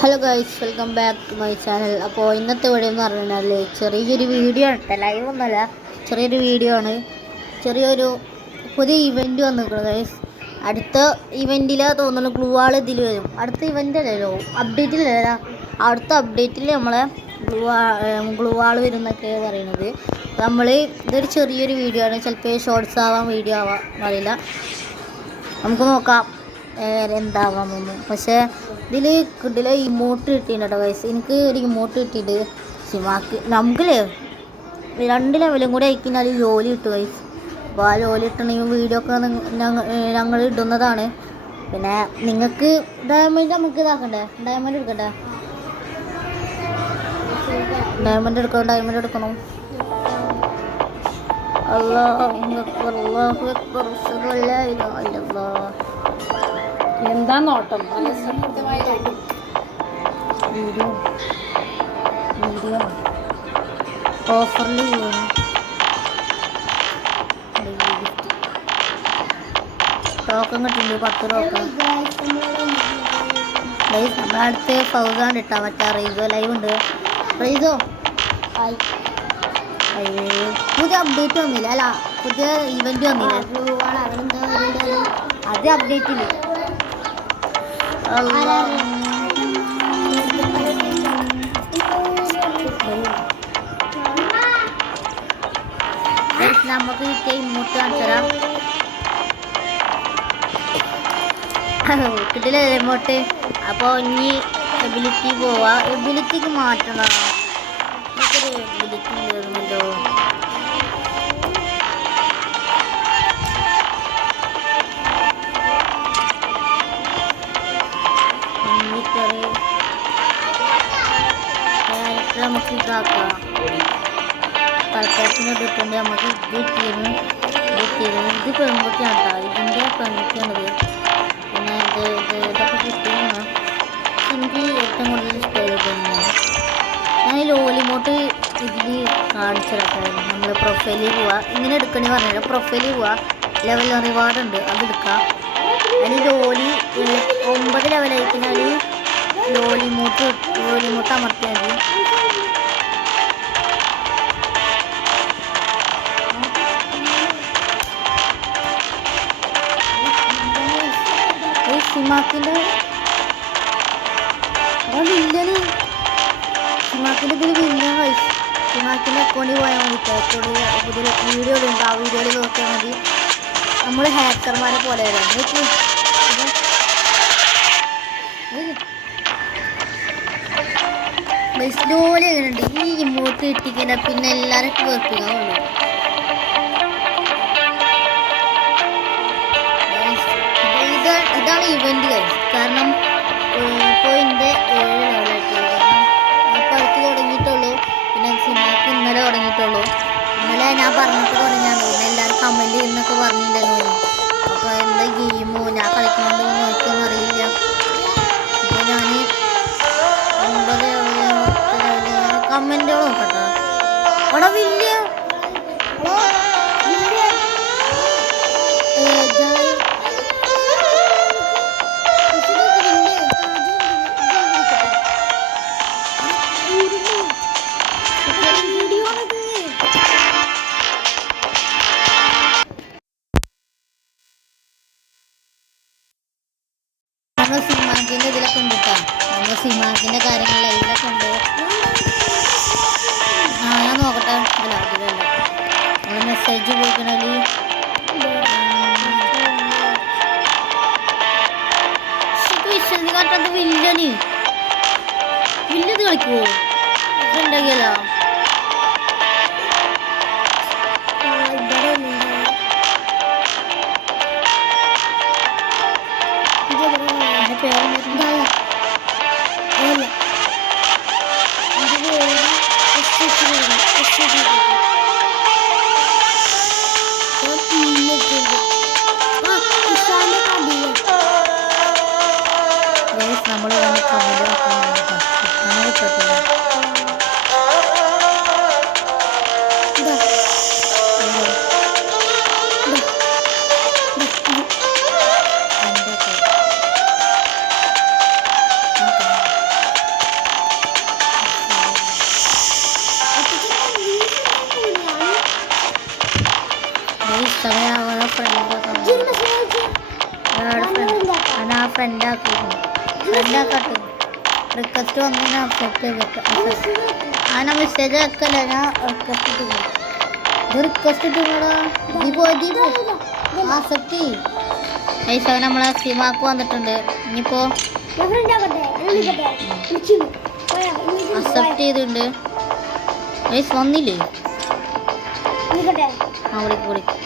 Hello guys, welcome back to my channel. അപ്പോൾ ഇന്നത്തെ video എന്ന് പറഞ്ഞാൽ ചെറിയൊരു വീഡിയോ ആണ്, ലൈവ് ഒന്നുമല്ല, ചെറിയൊരു വീഡിയോ ആണ്. ചെറിയൊരു പുതിയ ഇവൻറ്റ് വന്നിരിക്കുന്നത് ഗൈസ്. അടുത്ത ഇവൻറ്റിൽ തോന്നുന്നു ഗ്ലൂ വാൾ ഇതിൽ വരും. അടുത്ത ഇവൻ്റ് അല്ലല്ലോ, അപ്ഡേറ്റിലല്ല, അടുത്ത അപ്ഡേറ്റിൽ നമ്മളെ ഗ്ലൂ വാൾ വരും എന്നൊക്കെയാണ് പറയുന്നത്. ഇതൊരു ചെറിയൊരു വീഡിയോ ആണ്, ചിലപ്പോൾ ഷോർട്സ് ആവാം, വീഡിയോ ആവാം, അറിയില്ല. നമുക്ക് നോക്കാം എന്താവാമെന്ന്. പക്ഷേ ഇതിൽ ഇമോട്ട് കിട്ടിയിട്ടോ ഗൈസ്. എനിക്ക് ഒരു ഇമോട്ട് കിട്ടിയിട്ട് സിമാക്ക് നമുക്കില്ലേ 2 ലെവലും കൂടി അയക്കുന്ന ജോലി കിട്ടും ഗൈസ്. അപ്പോൾ ആ ജോലി കിട്ടണമെങ്കിൽ വീഡിയോ ഒക്കെ ഞങ്ങൾ ഇടുന്നതാണ്. പിന്നെ നിങ്ങൾക്ക് ഡയമണ്ട് നമുക്ക് ഇതാക്കണ്ടേ, ഡയമണ്ട് എടുക്കണ്ടേ, ഡയമണ്ട് എടുക്കണം. എന്താ നോട്ടം? ഓഫറിൽ ടോക്കൺ കിട്ടിയിട്ടുണ്ട്, 10 ടോക്കൺ. നമ്മുടെ അടുത്ത് ഫൗസാണ് ഇട്ടാ, മറ്റേ റൈസോ ലൈവ് ഉണ്ട്. റൈസോ പുതിയ അപ്ഡേറ്റ് വന്നില്ല, അല്ല പുതിയ ഇവന്റ് വന്നില്ല, അത് അപ്ഡേറ്റില്ല. നമുക്ക് കിട്ടിയ ഇങ്ങോട്ട് കാണിച്ചരാം. കിട്ടില്ല ഇങ്ങോട്ട്. അപ്പോൾ ഇനി എബിലിറ്റി പോവാ, എബിലിറ്റിക്ക് മാറ്റണം. നമുക്കൊരു എബിലിറ്റി വരുമല്ലോ. നമുക്ക് ഇതാക്കാം, തൽക്കാലത്തിന് കിട്ടേണ്ട നമുക്ക് ഇത് പെൺകുട്ടിയാണ് കേട്ടോ, ഇതിൻ്റെ പെൺകുട്ടിയാണിത്. പിന്നെ ഇതൊക്കെ കിട്ടിയാണ് എനിക്ക് ഏറ്റവും കൂടുതൽ ഇഷ്ടമായിരുന്നു. ഞാൻ ലോലിമോട്ട് ഇതിൽ കാണിച്ചിട്ടായിരുന്നു. നമ്മൾ പ്രൊഫൈലിൽ പോവുക, ഇങ്ങനെ എടുക്കണേ പറഞ്ഞാൽ പ്രൊഫൈലിൽ പോവുക, ലെവൽ റിവാർഡ് ഉണ്ട്, അതെടുക്കുക. അതിൽ ലോലി 9 ലെവലായിരിക്കുന്ന ലോലിമോട്ട് അമർത്തിയാൽ മതി. സിമാക്കിൻ്റെ ഇതിൽ വില്ലൻ വൈസ് സിമാക്കിൻ്റെ അക്കൗണ്ടിൽ പോയാൽ മതി. പുതിയ വീഡിയോ ഉണ്ട്, ആ വീഡിയോയിൽ നോക്കിയാൽ മതി. നമ്മൾ ഹാക്കർമാരെ പോലെ വരാം. സ്ലോലി എങ്ങനെയുണ്ട് ഈ ഇമോട്ട് കിട്ടിക്കഴിഞ്ഞാൽ പിന്നെ എല്ലാവരും വെറുപ്പിക്കാവുള്ളൂ. ഇതാണ് ഇവന്റ് ഗൈസ്. കാരണം ഇപ്പോൾ എൻ്റെ 7 ലെവലായിട്ടുള്ളൂ. കാരണം കളിച്ച് തുടങ്ങിയിട്ടുള്ളൂ. പിന്നെ സിനിമയ്ക്ക് ഇന്നലെ തുടങ്ങിയിട്ടുള്ളൂ. ഇന്നലെ ഞാൻ പറഞ്ഞിട്ട് തുടങ്ങിയാണ്. പിന്നെ എല്ലാവരും കമൻറ്റ് ചെയ്യുന്നൊക്കെ പറഞ്ഞിട്ടുണ്ടായിരുന്നു. അപ്പോൾ എന്താ ഗെയിമോ ഞാൻ കളിക്കുന്നുണ്ടോ നോക്കിയൊന്നും അറിയില്ല. അപ്പോൾ ഞാൻ 9 കമൻറ്റുകൾ നോക്കട്ടോ. അവിടെ വലിയ നമ്മൾ സിമാക്കിൻ്റെ ഇതിലൊക്കെ ഉണ്ട് കേട്ടോ. നമ്മൾ സിമാക്കിൻ്റെ കാര്യങ്ങളിൽ ഇതിലൊക്കെ ഉണ്ട്. ഞാൻ നോക്കട്ടെ. അല്ല അതിലല്ല, നമ്മൾ മെസ്സേജ് പോയിക്കണാൽ വിശ്വസിക്കാട്ടത് വില്ലത് കളിക്കുമോ ഉണ്ടാക്കിയല്ലോ. നമ്മൾ ഫ്രണ്ടാക്കട്ടെ റിക്വസ്റ്റ് വന്നു ഞാൻ അക്സെപ്റ്റ് ചെയ്തിട്ട് ഞാൻ മെസ്സേജ് വെക്കല്ല ഞാൻ റിക്വസ്റ്റ് ഇട്ടില്ല ഇത് റിക്വസ്റ്റ് ഇട്ടില്ലടാ അക്സെപ്റ്റ് പൈസ നമ്മളെ സിമാക്ക് വന്നിട്ടുണ്ട് ഇനിയിപ്പോ അക്സെപ്റ്റ് ചെയ്തിട്ടുണ്ട് പൈസ വന്നില്ലേ ആ വിളിക്ക്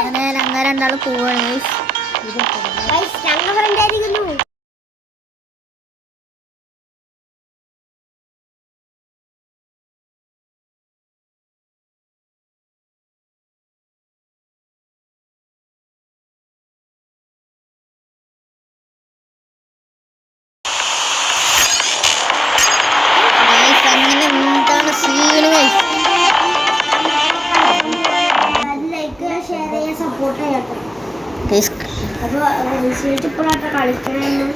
അങ്ങനെ രണ്ടാൾ പോവാണ് അങ്ങനെ എന്താണ് സീന് സപ്പോർട്ട് ചെയ്യട്ടെ. അപ്പോൾ റിസൾട്ട് ഇപ്പോഴാണ് കളിക്കണമെന്ന്